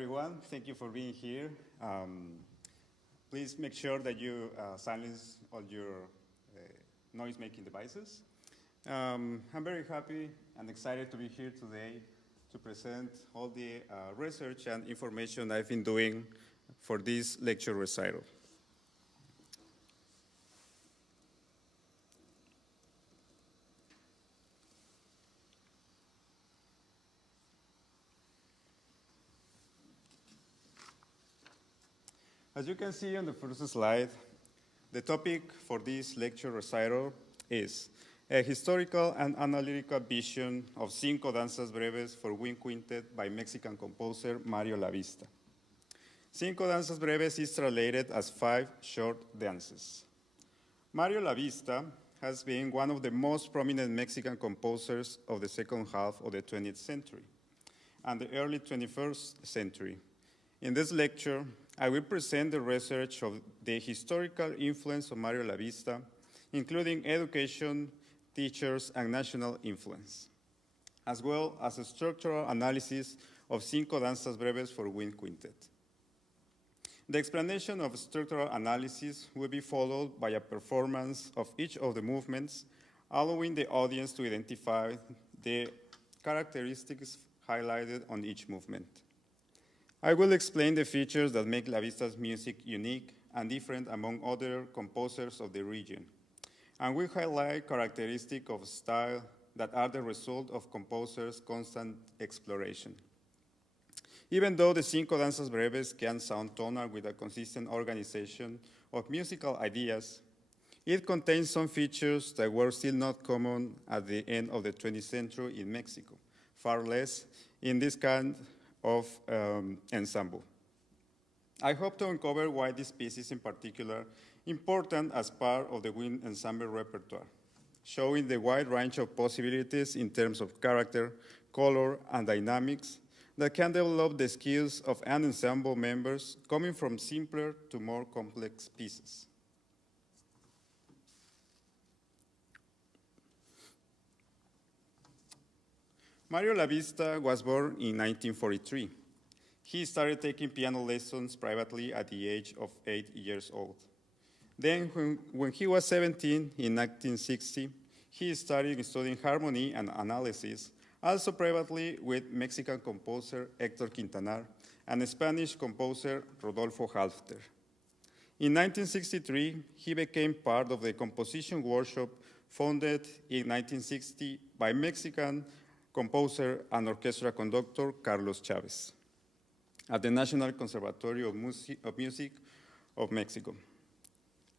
everyone. Thank you for being here. Please make sure that you silence all your noise-making devices. I'm very happy and excited to be here today to present all the research and information I've been doing for this lecture recital. As you can see on the first slide, the topic for this lecture recital is a historical and analytical vision of Cinco Danzas Breves for Wind Quintet by Mexican composer Mario Lavista. Cinco Danzas Breves is translated as 5 short dances. Mario Lavista has been one of the most prominent Mexican composers of the second half of the 20th century and the early 21st century. In this lecture, I will present the research of the historical influence of Mario Lavista, including education, teachers, and national influence, as well as a structural analysis of Cinco Danzas Breves for Wind Quintet. The explanation of structural analysis will be followed by a performance of each of the movements, allowing the audience to identify the characteristics highlighted on each movement. I will explain the features that make Lavista's music unique and different among other composers of the region, and will highlight characteristics of style that are the result of composers' constant exploration. Even though the Cinco Danzas Breves can sound tonal with a consistent organization of musical ideas, it contains some features that were still not common at the end of the 20th century in Mexico, far less in this kind of ensemble. I hope to uncover why this piece is in particular important as part of the wind ensemble repertoire, showing the wide range of possibilities in terms of character, color, and dynamics that can develop the skills of an ensemble members coming from simpler to more complex pieces. Mario Lavista was born in 1943. He started taking piano lessons privately at the age of 8 years old. Then, when he was 17 in 1960, he started studying harmony and analysis, also privately with Mexican composer Héctor Quintanar and Spanish composer Rodolfo Halfter. In 1963, he became part of the composition workshop founded in 1960 by Mexican composer and orchestra conductor Carlos Chávez at the National Conservatory of Music of Mexico,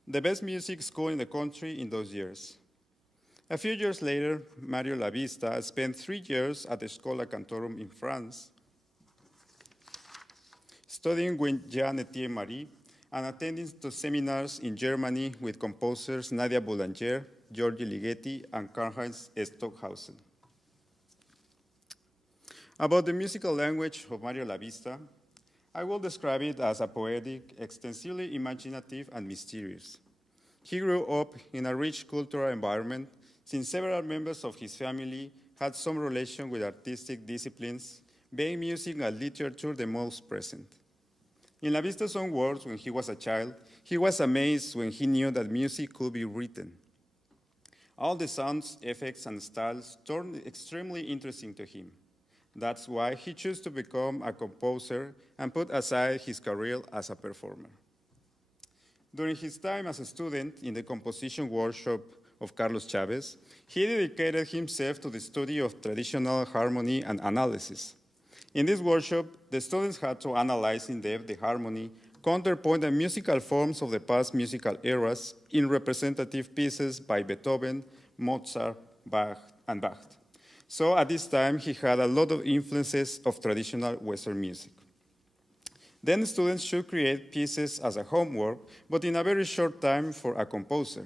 the best music school in the country in those years. A few years later, Mario Lavista spent 3 years at the Scola Cantorum in France, studying with Jean Etienne Marie and attending to seminars in Germany with composers Nadia Boulanger, Giorgi Ligeti, and Karl-Heinz Stockhausen. About the musical language of Mario Lavista, I will describe it as a poetic, extensively imaginative, and mysterious. He grew up in a rich cultural environment since several members of his family had some relation with artistic disciplines, being music and literature the most present. In Lavista's own words, when he was a child, he was amazed when he knew that music could be written. All the sounds, effects, and styles turned extremely interesting to him. That's why he chose to become a composer and put aside his career as a performer. During his time as a student in the composition workshop of Carlos Chávez, he dedicated himself to the study of traditional harmony and analysis. In this workshop, the students had to analyze in depth the harmony, counterpoint, and musical forms of the past musical eras in representative pieces by Beethoven, Mozart, Bach. So at this time, he had a lot of influences of traditional Western music. Then students should create pieces as a homework, but in a very short time for a composer.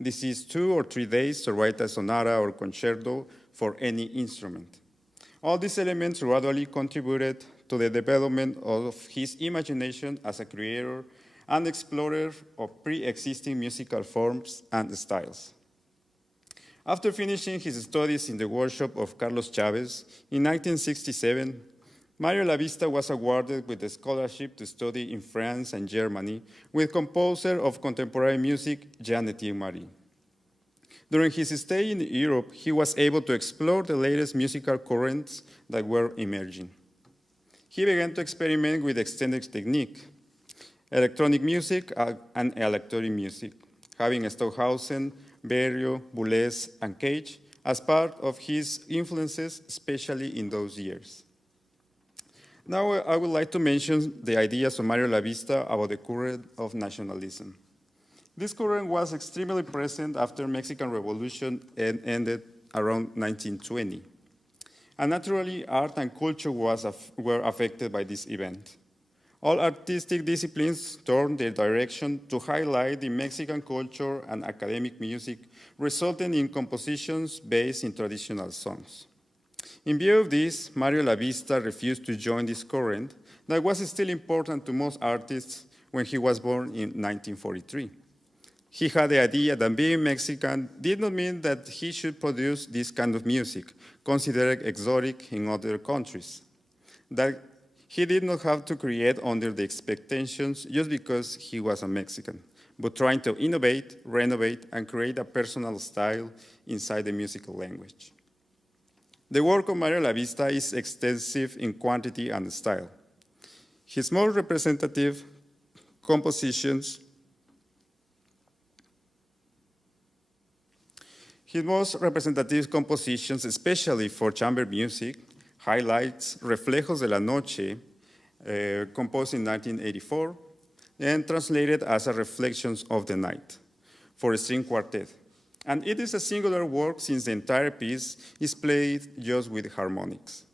This is 2 or 3 days to write a sonata or concerto for any instrument. All these elements gradually contributed to the development of his imagination as a creator and explorer of pre-existing musical forms and styles. After finishing his studies in the workshop of Carlos Chávez, in 1967, Mario Lavista was awarded with a scholarship to study in France and Germany with composer of contemporary music Jean-Étienne Marie. During his stay in Europe, he was able to explore the latest musical currents that were emerging. He began to experiment with extended technique, electronic music and electronic music, having Stockhausen, Berio, Boulez, and Cage as part of his influences, especially in those years. Now I would like to mention the ideas of Mario Lavista about the current of nationalism. This current was extremely present after Mexican Revolution ended around 1920. And naturally, art and culture were affected by this event. All artistic disciplines turned their direction to highlight the Mexican culture and academic music, resulting in compositions based in traditional songs. In view of this, Mario Lavista refused to join this current that was still important to most artists when he was born in 1943. He had the idea that being Mexican did not mean that he should produce this kind of music, considered exotic in other countries, that he did not have to create under the expectations just because he was a Mexican, but trying to innovate, renovate, and create a personal style inside the musical language. The work of Mario Lavista is extensive in quantity and style. His most representative compositions especially for chamber music, highlights Reflejos de la Noche, composed in 1984, and translated as a Reflections of the Night for a string quartet. And it is a singular work since the entire piece is played just with harmonics.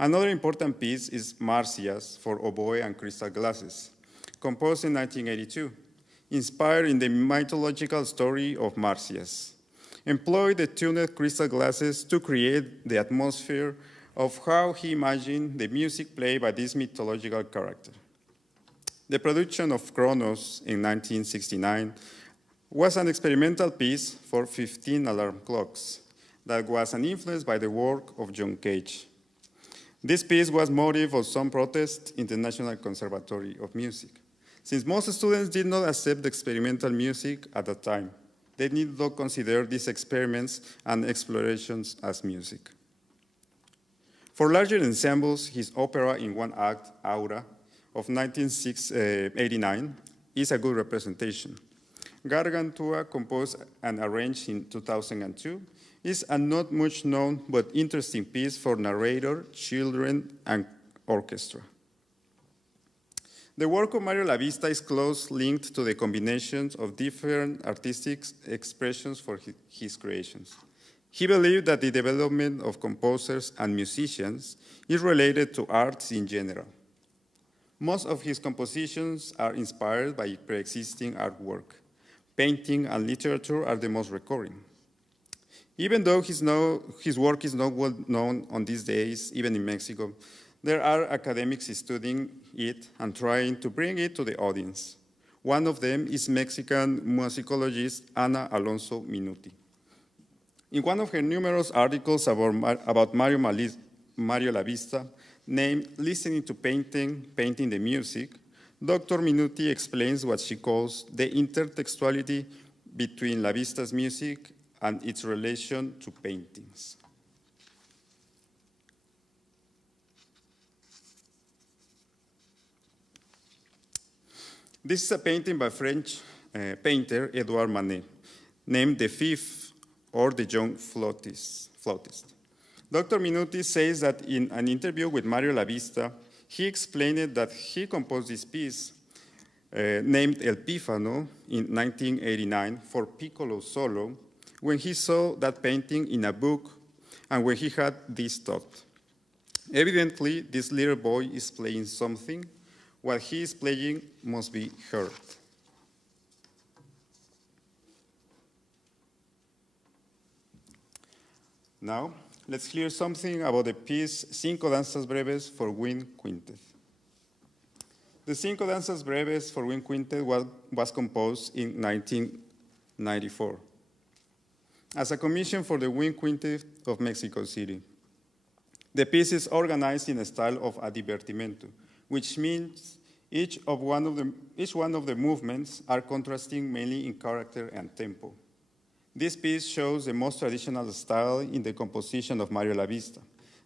Another important piece is Marcias for oboe and crystal glasses, composed in 1982, inspired in the mythological story of Marcias. Employed the tuned crystal glasses to create the atmosphere of how he imagined the music played by this mythological character. The production of Kronos in 1969 was an experimental piece for 15 alarm clocks that was an influence by the work of John Cage. This piece was motive of some protest in the National Conservatory of Music, since most students did not accept experimental music at that time. They did not consider these experiments and explorations as music. For larger ensembles, his opera in one act, Aura, of 1989, is a good representation. Gargantua, composed and arranged in 2002, is a not much known but interesting piece for narrator, children, and orchestra. The work of Mario Lavista is closely linked to the combinations of different artistic expressions for his creations. He believed that the development of composers and musicians is related to arts in general. Most of his compositions are inspired by pre-existing artwork. Painting and literature are the most recurring. Even though his work is not well known on these days, even in Mexico, there are academics studying it and trying to bring it to the audience. One of them is Mexican musicologist Ana Alonso Minuti. In one of her numerous articles about Mario Lavista, named Listening to Painting, Painting the Music, Dr. Minuti explains what she calls the intertextuality between Lavista's music and its relation to paintings. This is a painting by French painter Edouard Manet, named The Fifth or The Young Flautist. Dr. Minuti says that in an interview with Mario Lavista, he explained that he composed this piece named El Pífano in 1989 for piccolo solo when he saw that painting in a book and when he had this thought. Evidently, this little boy is playing something. What he is playing must be heard. Now, let's hear something about the piece Cinco Danzas Breves for Wind Quintet. The Cinco Danzas Breves for Wind Quintet was composed in 1994 as a commission for the Wind Quintet of Mexico City. The piece is organized in a style of advertimento, which means each one of the movements are contrasting mainly in character and tempo. This piece shows the most traditional style in the composition of Mario Lavista,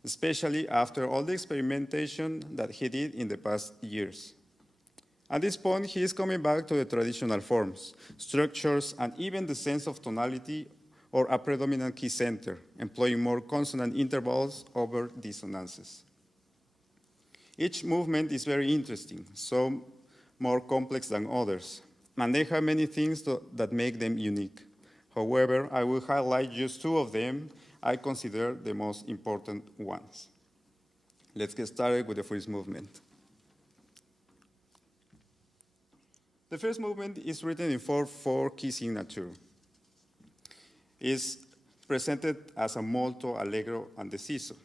especially after all the experimentation that he did in the past years. At this point, he is coming back to the traditional forms, structures, and even the sense of tonality or a predominant key center, employing more consonant intervals over dissonances. Each movement is very interesting, some more complex than others, and they have many things that make them unique. However, I will highlight just two of them I consider the most important ones. Let's get started with the first movement. The first movement is written in 4/4 key signature. It's presented as a molto, allegro, and deciso.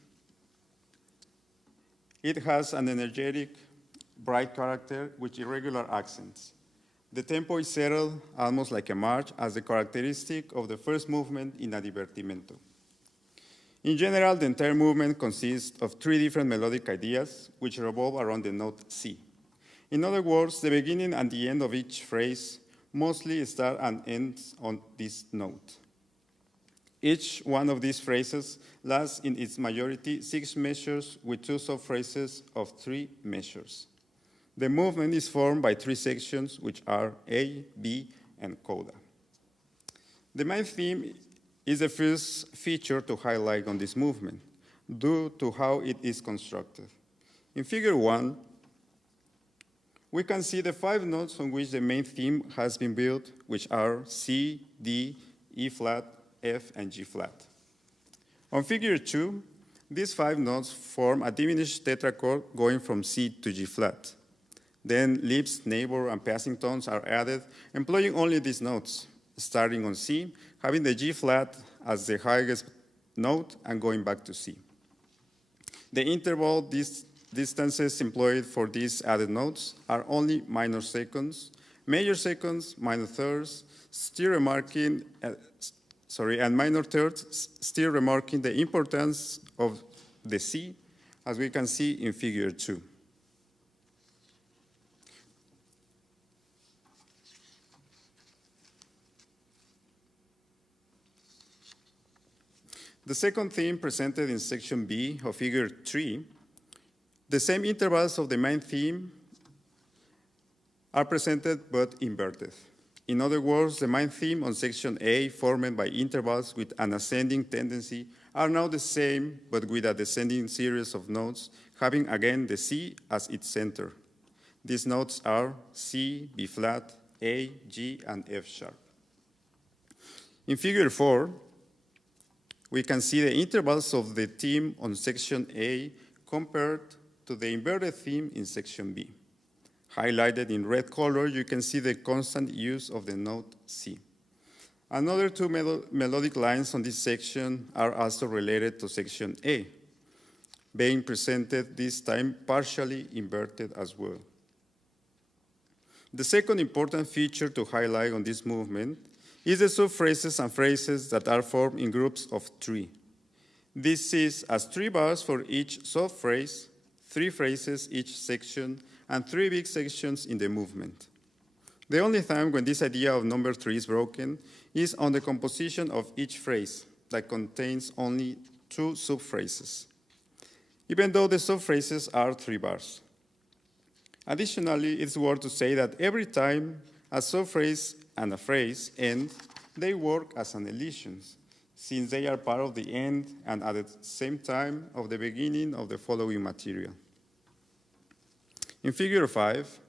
It has an energetic, bright character with irregular accents. The tempo is settled almost like a march as the characteristic of the first movement in a divertimento. In general, the entire movement consists of 3 different melodic ideas which revolve around the note C. In other words, the beginning and the end of each phrase mostly start and ends on this note. Each one of these phrases lasts in its majority 6 measures with 2 sub-phrases of 3 measures. The movement is formed by 3 sections, which are A, B, and coda. The main theme is the first feature to highlight on this movement, due to how it is constructed. In figure 1, we can see the 5 notes on which the main theme has been built, which are C, D, E flat, F, and G flat. On figure 2, these 5 notes form a diminished tetrachord going from C to G flat. Then lips, neighbor, and passing tones are added, employing only these notes, starting on C, having the G flat as the highest note, and going back to C. The interval distances employed for these added notes are only minor seconds, major seconds, minor thirds, and minor thirds, still remarking the importance of the C, as we can see in figure 2. The second theme presented in section B of figure 3, the same intervals of the main theme are presented but inverted. In other words, the main theme on section A, formed by intervals with an ascending tendency, are now the same but with a descending series of notes, having again the C as its center. These notes are C, B flat, A, G, and F sharp. In figure 4, we can see the intervals of the theme on section A compared to the inverted theme in section B. Highlighted in red color, you can see the constant use of the note C. Another 2 melodic lines on this section are also related to section A, being presented this time partially inverted as well. The second important feature to highlight on this movement is the subphrases and phrases that are formed in groups of 3. This is as 3 bars for each subphrase, 3 phrases each section, and 3 big sections in the movement. The only time when this idea of number 3 is broken is on the composition of each phrase that contains only 2 subphrases, even though the subphrases are 3 bars. Additionally, it's worth to say that every time a subphrase and a phrase end, they work as an elision, since they are part of the end and at the same time of the beginning of the following material. In figure 5,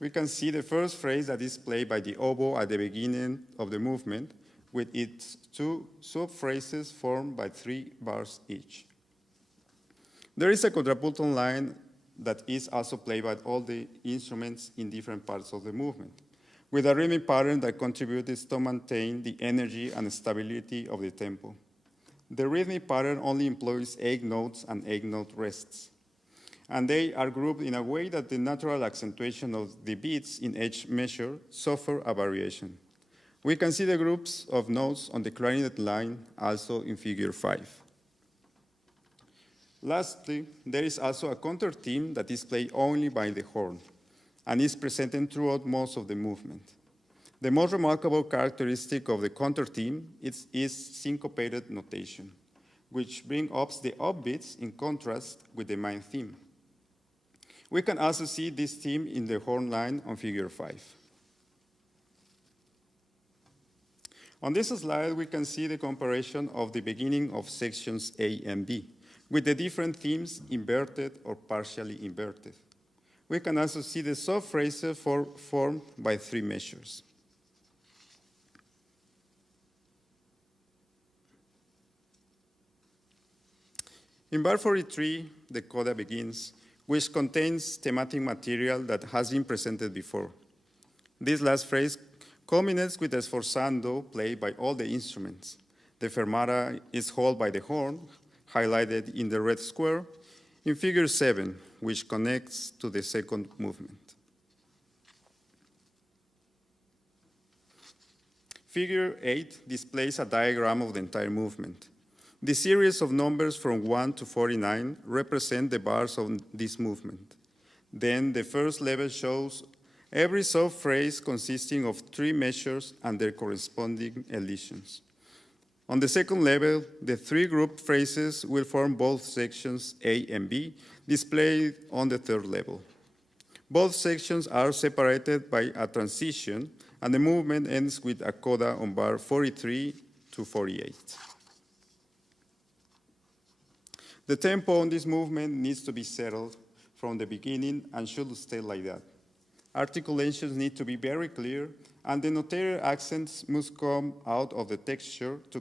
we can see the first phrase that is played by the oboe at the beginning of the movement, with its 2 subphrases formed by 3 bars each. There is a contrapuntal line that is also played by all the instruments in different parts of the movement, with a rhythmic pattern that contributes to maintain the energy and stability of the tempo. The rhythmic pattern only employs 8 notes and 8 note rests, and they are grouped in a way that the natural accentuation of the beats in each measure suffer a variation. We can see the groups of notes on the clarinet line also in figure 5. Lastly, there is also a counter theme that is played only by the horn and is presented throughout most of the movement. The most remarkable characteristic of the counter theme is syncopated notation, which brings up the upbeats in contrast with the main theme. We can also see this theme in the horn line on figure 5. On this slide, we can see the comparison of the beginning of sections A and B, with the different themes inverted or partially inverted. We can also see the sub-phrases formed by 3 measures. In bar 43, the coda begins, which contains thematic material that has been presented before. This last phrase culminates with the sforzando played by all the instruments. The fermata is held by the horn, highlighted in the red square, in figure 7, which connects to the second movement. Figure 8 displays a diagram of the entire movement. The series of numbers from 1 to 49 represent the bars of this movement. Then the first level shows every sub-phrase consisting of 3 measures and their corresponding elisions. On the second level, the 3 group phrases will form both sections A and B, displayed on the third level. Both sections are separated by a transition, and the movement ends with a coda on bar 43 to 48. The tempo on this movement needs to be settled from the beginning and should stay like that. Articulations need to be very clear, and the notated accents must come out of the texture to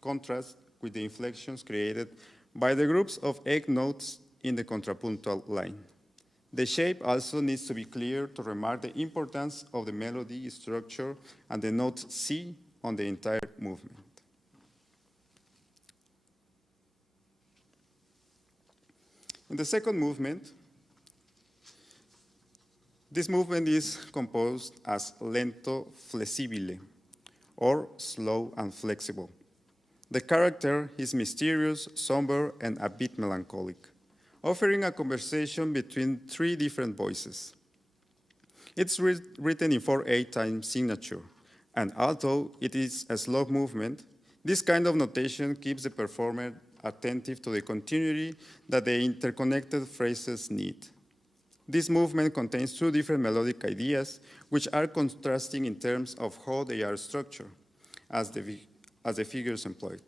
contrast with the inflections created by the groups of egg notes in the contrapuntal line. The shape also needs to be clear to remark the importance of the melody structure and the note C on the entire movement. In the second movement, this movement is composed as lento flessibile, or slow and flexible. The character is mysterious, somber, and a bit melancholic, offering a conversation between 3 different voices. It's written in 4/8 time signature, and although it is a slow movement, this kind of notation keeps the performer attentive to the continuity that the interconnected phrases need. This movement contains 2 different melodic ideas, which are contrasting in terms of how they are structured, as the figures employed.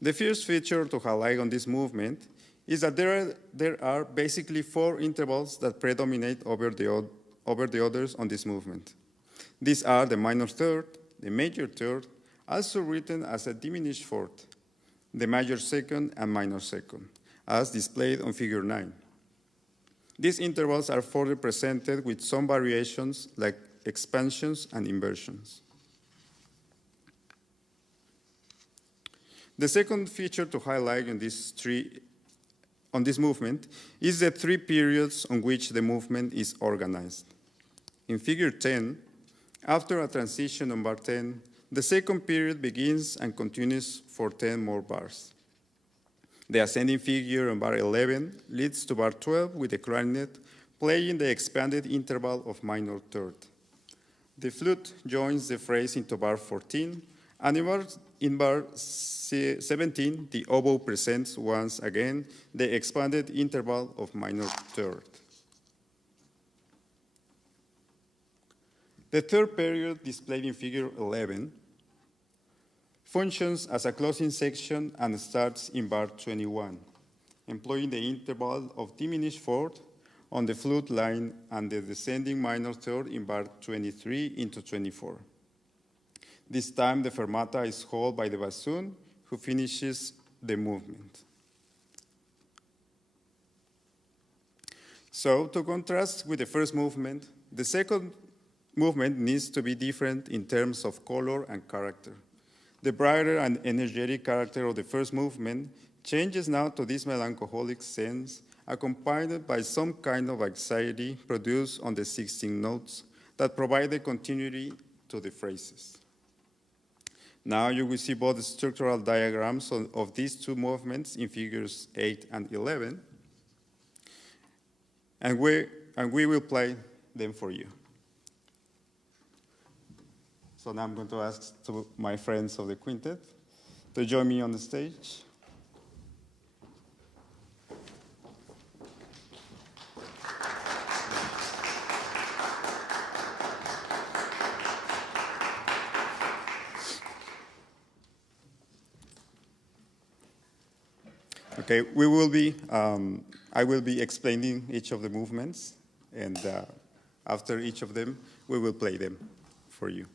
The first feature to highlight on this movement is that there are basically 4 intervals that predominate over the others on this movement. These are the minor third, the major third, also written as a diminished fourth, the major second and minor second, as displayed on figure 9. These intervals are further presented with some variations like expansions and inversions. The second feature to highlight on this movement is the 3 periods on which the movement is organized. In figure 10, after a transition on bar 10, the second period begins and continues for 10 more bars. The ascending figure on bar 11 leads to bar 12 with the clarinet playing the expanded interval of minor third. The flute joins the phrase into bar 14, and in bar 17, the oboe presents once again the expanded interval of minor third. The third period, displayed in figure 11, functions as a closing section and starts in bar 21, employing the interval of diminished fourth on the flute line and the descending minor third in bar 23 into 24. This time, the fermata is held by the bassoon, who finishes the movement. So, to contrast with the first movement, the second movement needs to be different in terms of color and character. The brighter and energetic character of the first movement changes now to this melancholic sense, accompanied by some kind of anxiety produced on the 16 notes that provide the continuity to the phrases. Now you will see both the structural diagrams of these two movements in figures 8 and 11, and we will play them for you. So now I'm going to ask my friends of the quintet to join me on the stage. Okay, I will be explaining each of the movements, and after each of them, we will play them for you.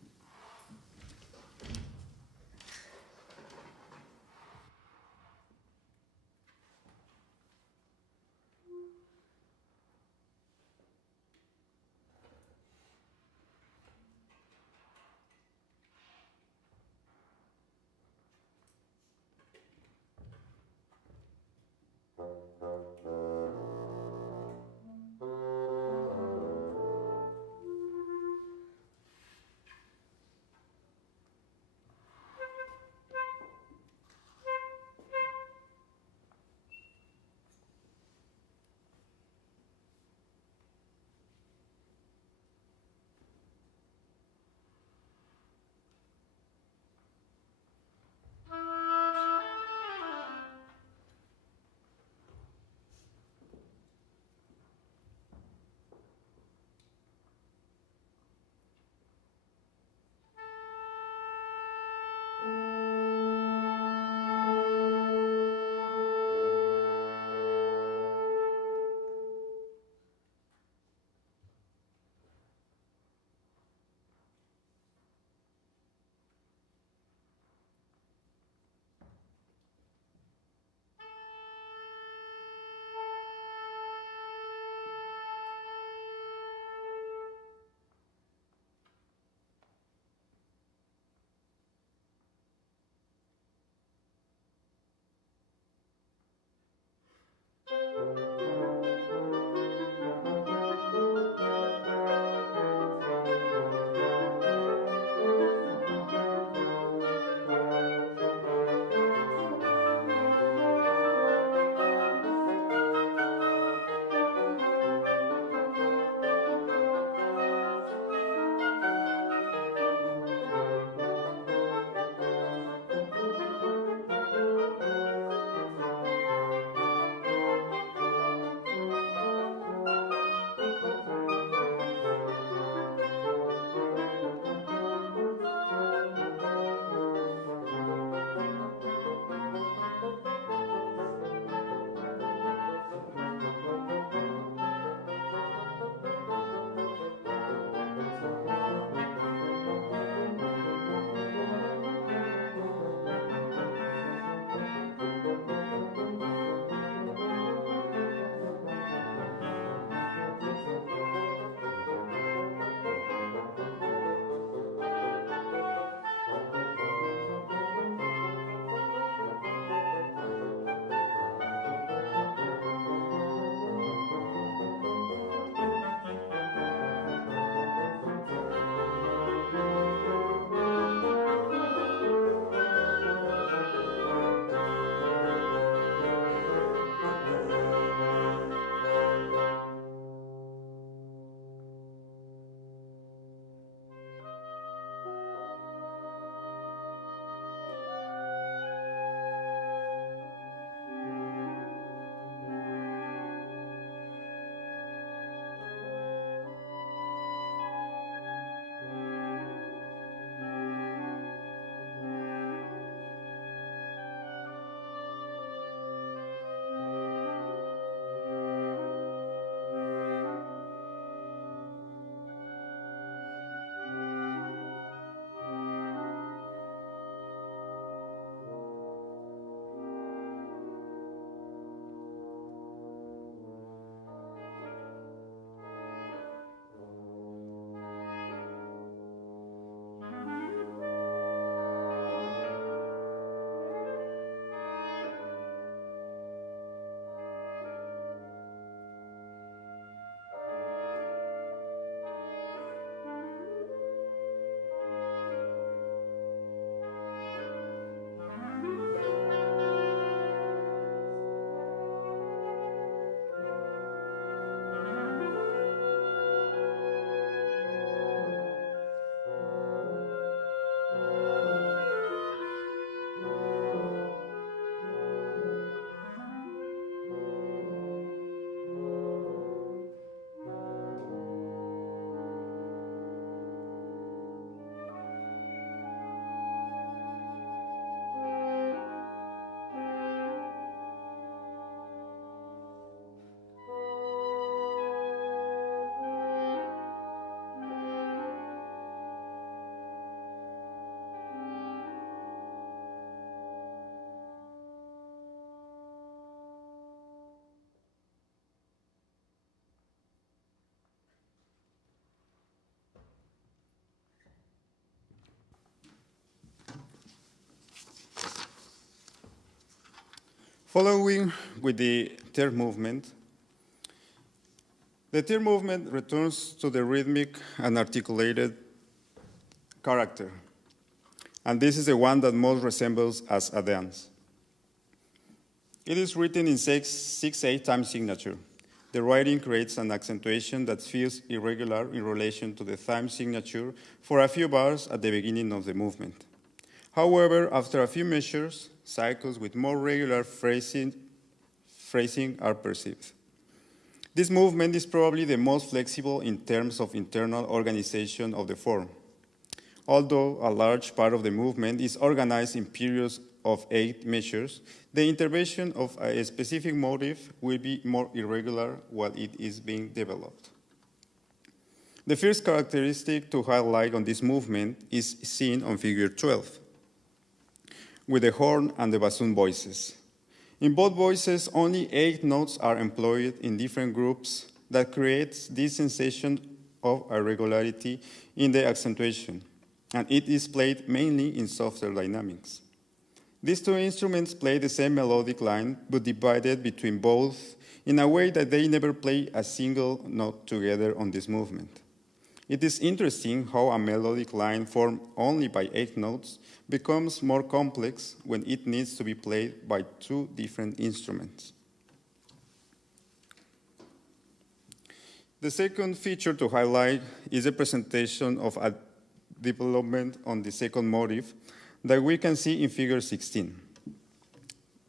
Following with the third movement, the third movement returns to the rhythmic and articulated character, and this is the one that most resembles as a dance. It is written in 6/8 time signature. The writing creates an accentuation that feels irregular in relation to the time signature for a few bars at the beginning of the movement. However, after a few measures, cycles with more regular phrasing are perceived. This movement is probably the most flexible in terms of internal organization of the form. Although a large part of the movement is organized in periods of 8 measures, the intervention of a specific motive will be more irregular while it is being developed. The first characteristic to highlight on this movement is seen on figure 12, with the horn and the bassoon voices. In both voices, only 8 notes are employed in different groups that creates this sensation of irregularity in the accentuation, and it is played mainly in softer dynamics. These two instruments play the same melodic line, but divided between both in a way that they never play a single note together on this movement. It is interesting how a melodic line formed only by 8 notes becomes more complex when it needs to be played by 2 different instruments. The second feature to highlight is the presentation of a development on the second motive that we can see in figure 16.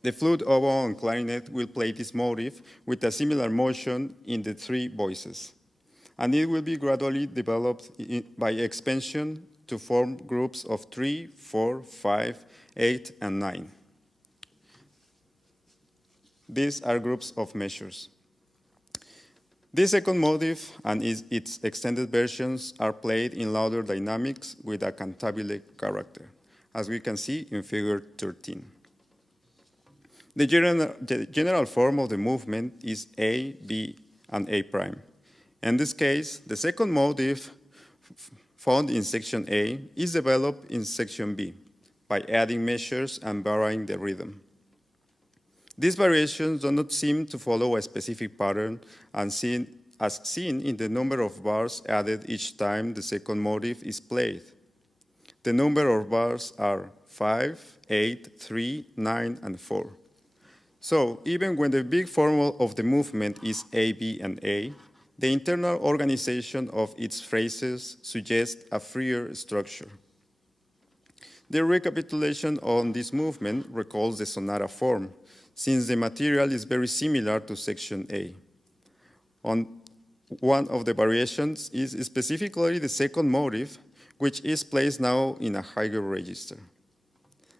The flute, oboe, and clarinet will play this motive with a similar motion in the 3 voices, and it will be gradually developed by expansion to form groups of 3, 4, 5, 8, and 9. These are groups of measures. This second motive and its extended versions are played in louder dynamics with a cantabile character, as we can see in figure 13. The general form of the movement is A, B, and A prime. In this case, the second motive found in section A is developed in section B by adding measures and varying the rhythm. These variations do not seem to follow a specific pattern as seen in the number of bars added each time the second motive is played. The number of bars are 5, 8, 3, 9, and 4. So even when the big formula of the movement is A, B, and A, the internal organization of its phrases suggests a freer structure. The recapitulation on this movement recalls the sonata form, since the material is very similar to section A. One of the variations is specifically the second motive, which is placed now in a higher register.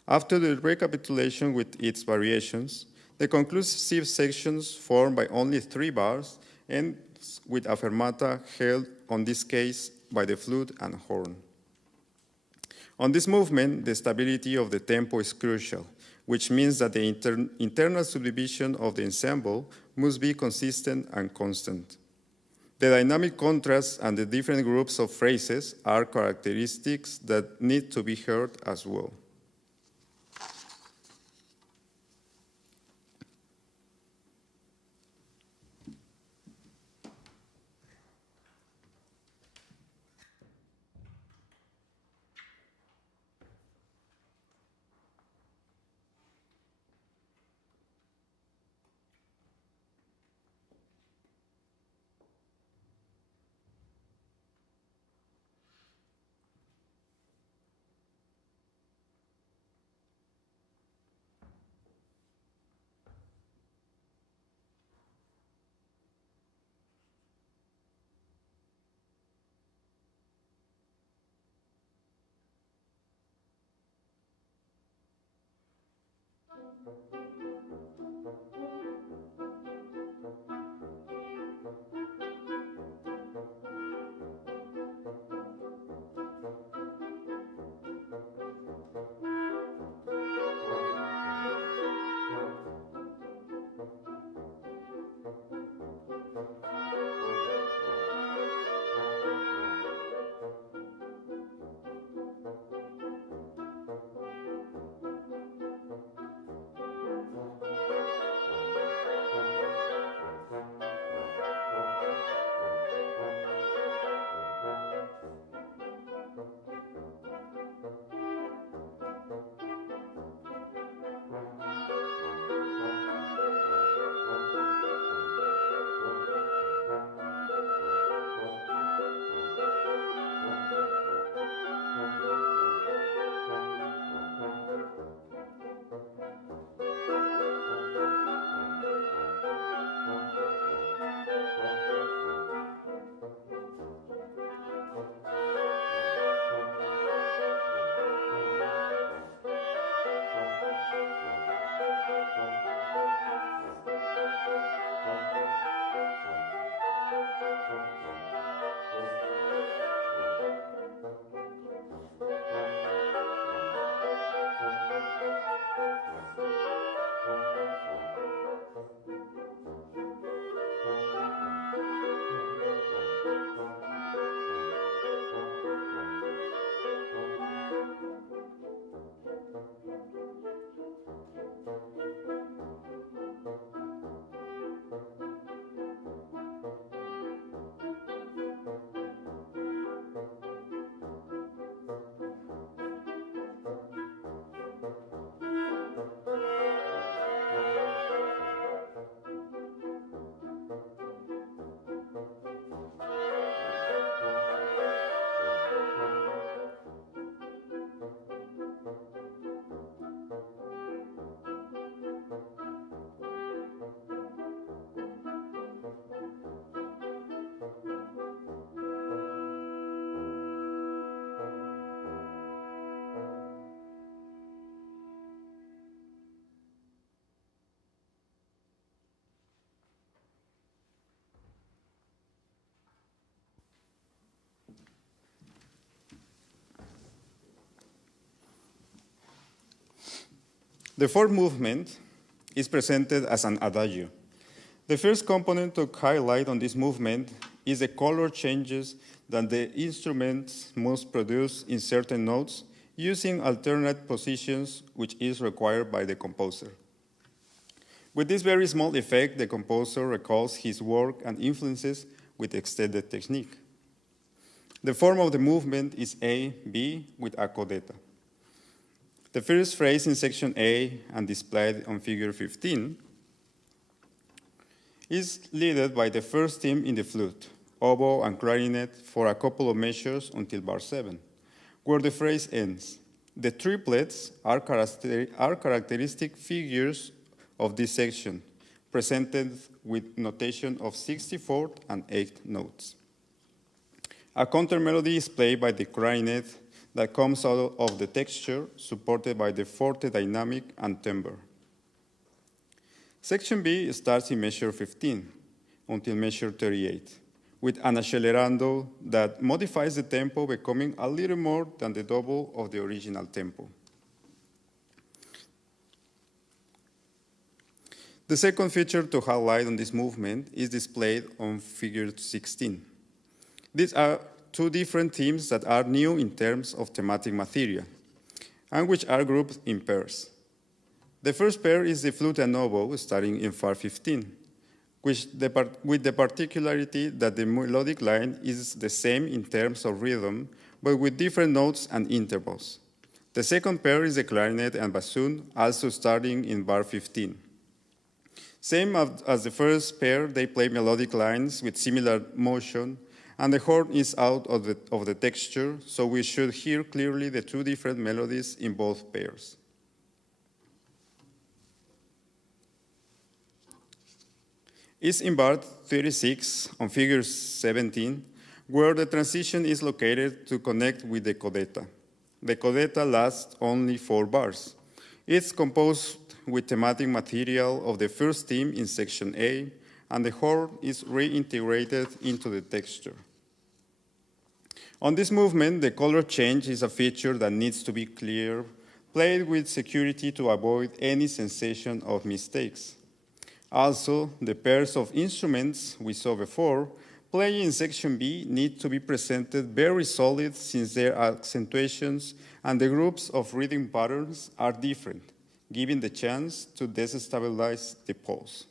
After the recapitulation with its variations, the conclusive sections formed by only 3 bars and with a fermata held, on this case, by the flute and horn. On this movement, the stability of the tempo is crucial, which means that the internal subdivision of the ensemble must be consistent and constant. The dynamic contrasts and the different groups of phrases are characteristics that need to be heard as well. The fourth movement is presented as an adagio. The first component to highlight on this movement is the color changes that the instruments must produce in certain notes using alternate positions, which is required by the composer. With this very small effect, the composer recalls his work and influences with extended technique. The form of the movement is A-B with a codetta. The first phrase in section A and displayed on figure 15 is led by the first theme in the flute, oboe and clarinet for a couple of measures until bar 7, where the phrase ends. The triplets are characteristic figures of this section, presented with notation of 64th and 8th notes. A counter melody is played by the clarinet that comes out of the texture, supported by the forte dynamic and timbre. Section B starts in measure 15 until measure 38, with an accelerando that modifies the tempo, becoming a little more than the double of the original tempo. The second feature to highlight on this movement is displayed on figure 16. These are two different themes that are new in terms of thematic material, and which are grouped in pairs. The first pair is the flute and oboe, starting in bar 15, with the particularity that the melodic line is the same in terms of rhythm, but with different notes and intervals. The second pair is the clarinet and bassoon, also starting in bar 15. Same as the first pair, they play melodic lines with similar motion, and the horn is out of the texture, so we should hear clearly the two different melodies in both pairs. It's in bar 36 on figure 17, where the transition is located to connect with the codetta. The codetta lasts only 4 bars. It's composed with thematic material of the first theme in section A, and the horn is reintegrated into the texture. On this movement, the color change is a feature that needs to be clear, played with security to avoid any sensation of mistakes. Also, the pairs of instruments we saw before, playing in section B, need to be presented very solid since their accentuations and the groups of rhythm patterns are different, giving the chance to destabilize the pulse.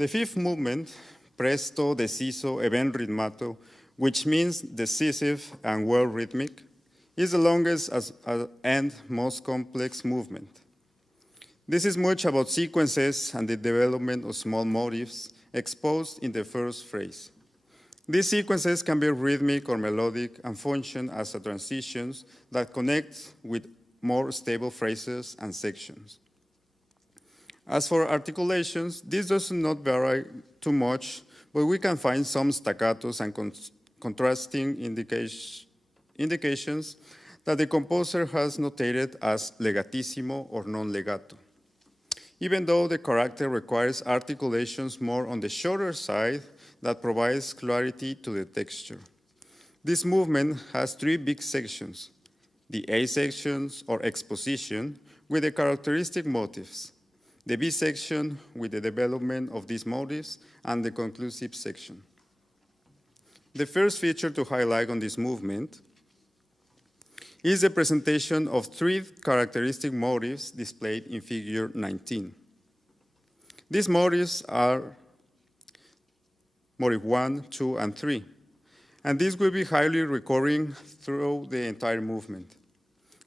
The fifth movement, presto, deciso, e ben ritmato, which means decisive and well rhythmic, is the longest and most complex movement. This is much about sequences and the development of small motifs exposed in the first phrase. These sequences can be rhythmic or melodic and function as transitions that connect with more stable phrases and sections. As for articulations, this does not vary too much, but we can find some staccatos and contrasting indications that the composer has notated as legatissimo or non-legato, even though the character requires articulations more on the shorter side that provides clarity to the texture. This movement has three big sections: the A sections or exposition with the characteristic motifs, the B section with the development of these motifs, and the conclusive section. The first feature to highlight on this movement is the presentation of three characteristic motifs displayed in figure 19. These motifs are motif 1, 2, and 3, and these will be highly recurring through the entire movement,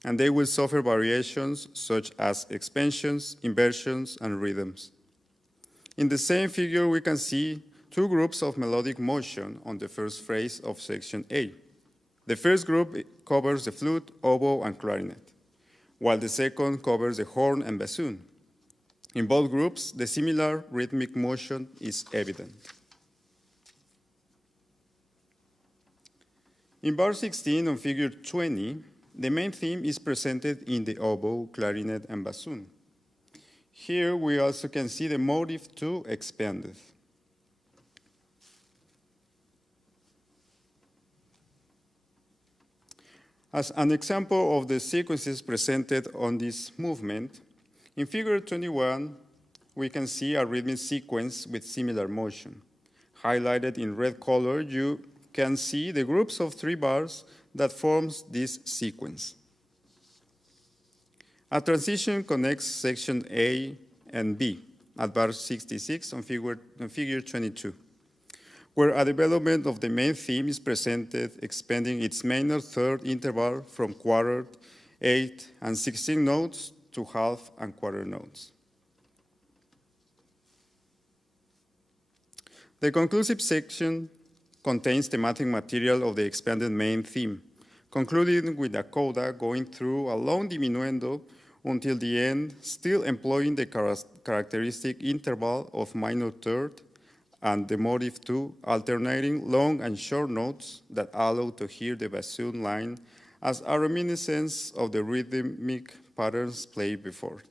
and they will suffer variations such as expansions, inversions, and rhythms. In the same figure, we can see two groups of melodic motion on the first phrase of section A. The first group covers the flute, oboe, and clarinet, while the second covers the horn and bassoon. In both groups, the similar rhythmic motion is evident. In bar 16 on figure 20, the main theme is presented in the oboe, clarinet, and bassoon. Here we also can see the motive 2 expanded. As an example of the sequences presented on this movement, in figure 21, we can see a rhythmic sequence with similar motion. Highlighted in red color, you can see the groups of 3 bars that forms this sequence. A transition connects section A and B at bar 66 on figure 22, where a development of the main theme is presented, expanding its minor third interval from quarter, 8, and 16 notes to half and quarter notes. The conclusive section contains thematic material of the expanded main theme, concluding with a coda going through a long diminuendo until the end, still employing the characteristic interval of minor third and the motive 2, alternating long and short notes that allow to hear the bassoon line as a reminiscence of the rhythmic patterns played before.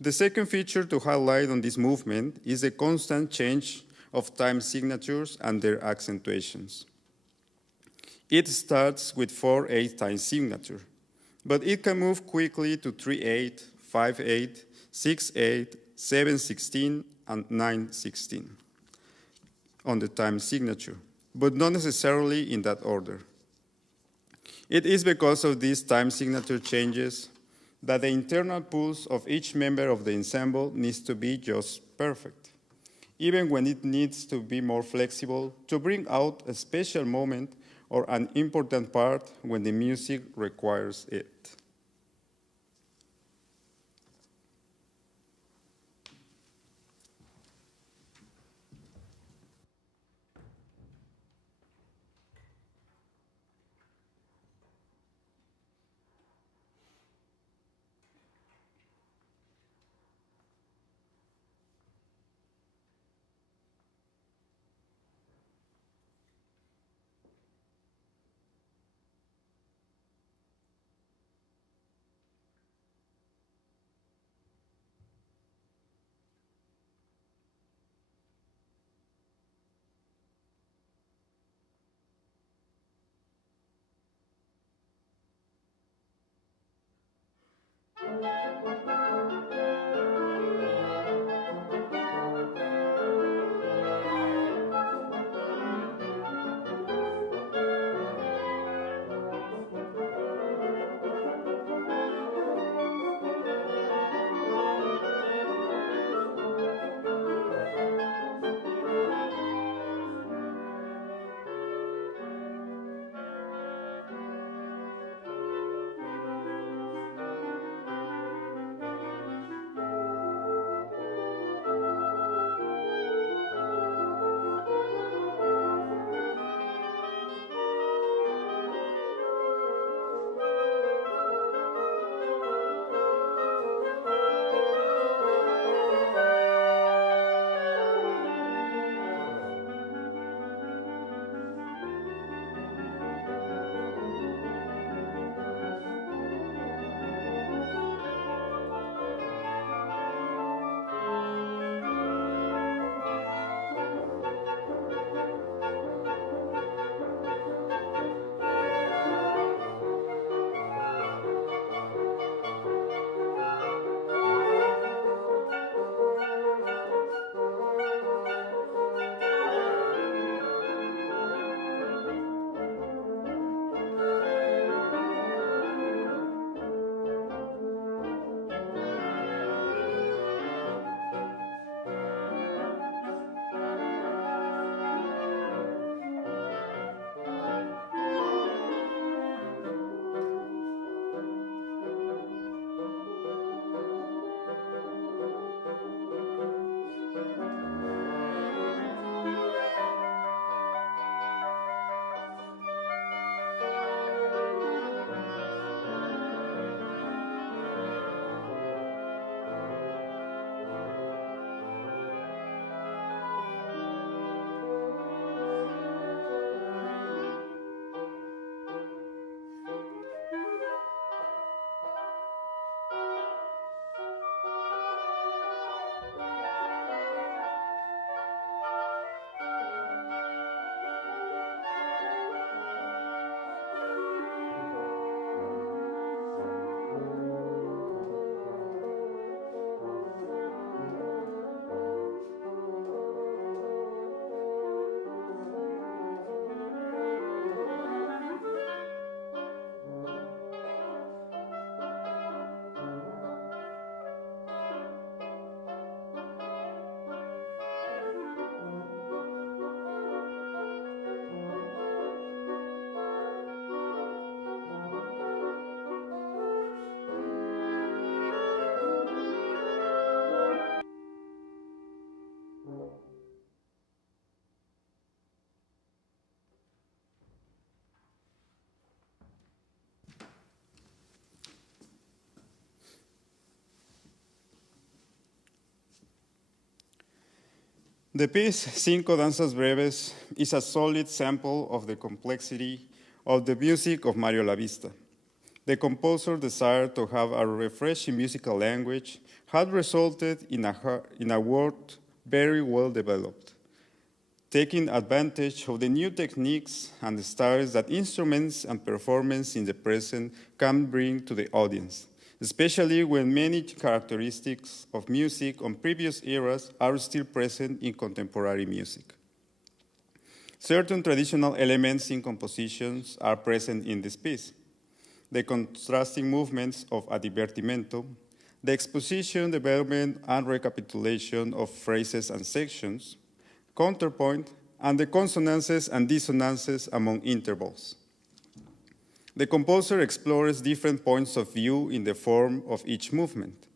The second feature to highlight on this movement is the constant change of time signatures and their accentuations. It starts with 4/8 time signature, but it can move quickly to 3/8, 5/8, 6/8, 7/16, and 9/16 on the time signature, but not necessarily in that order. It is because of these time signature changes that the internal pulse of each member of the ensemble needs to be just perfect, even when it needs to be more flexible to bring out a special moment or an important part when the music requires it. The piece Cinco Danzas Breves is a solid sample of the complexity of the music of Mario Lavista. The composer desire to have a refreshing musical language had resulted in a work very well developed, taking advantage of the new techniques and the styles that instruments and performance in the present can bring to the audience, especially when many characteristics of music on previous eras are still present in contemporary music. Certain traditional elements in compositions are present in this piece. The contrasting movements of a divertimento, the exposition, development, and recapitulation of phrases and sections, counterpoint, and the consonances and dissonances among intervals. The composer explores different points of view in the form of each movement,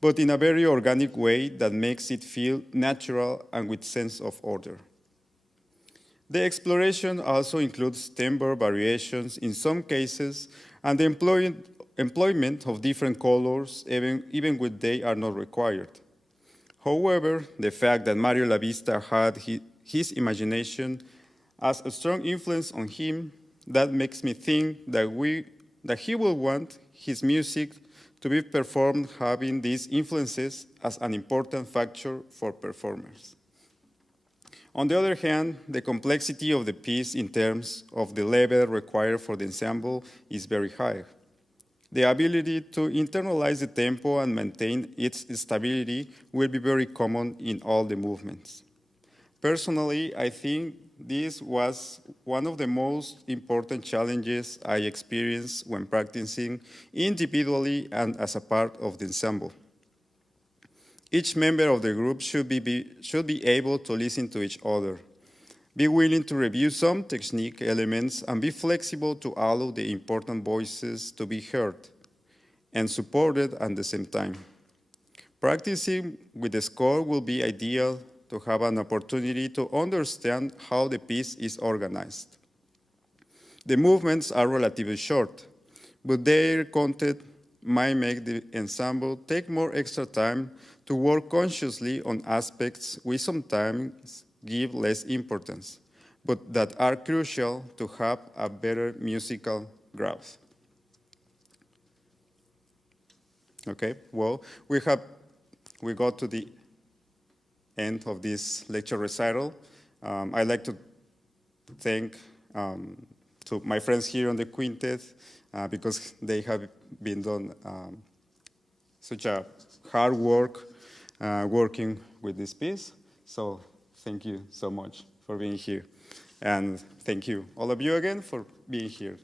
but in a very organic way that makes it feel natural and with sense of order. The exploration also includes timbre variations in some cases and the employment of different colors, even when they are not required. However, the fact that Mario Lavista had his imagination as a strong influence on him, that makes me think that he will want his music to be performed having these influences as an important factor for performers. On the other hand, the complexity of the piece in terms of the level required for the ensemble is very high. The ability to internalize the tempo and maintain its stability will be very common in all the movements. Personally, I think this was one of the most important challenges I experienced when practicing individually and as a part of the ensemble. Each member of the group should be able to listen to each other, be willing to review some technique elements, and be flexible to allow the important voices to be heard and supported at the same time. Practicing with the score will be ideal to have an opportunity to understand how the piece is organized. The movements are relatively short, but their content might make the ensemble take more extra time to work consciously on aspects we sometimes give less importance, but that are crucial to have a better musical growth. Okay, well, we got to the end of this lecture recital. I'd like to thank to my friends here on the quintet because they have been done such a hard work working with this piece. So thank you so much for being here. And thank you, all of you again, for being here.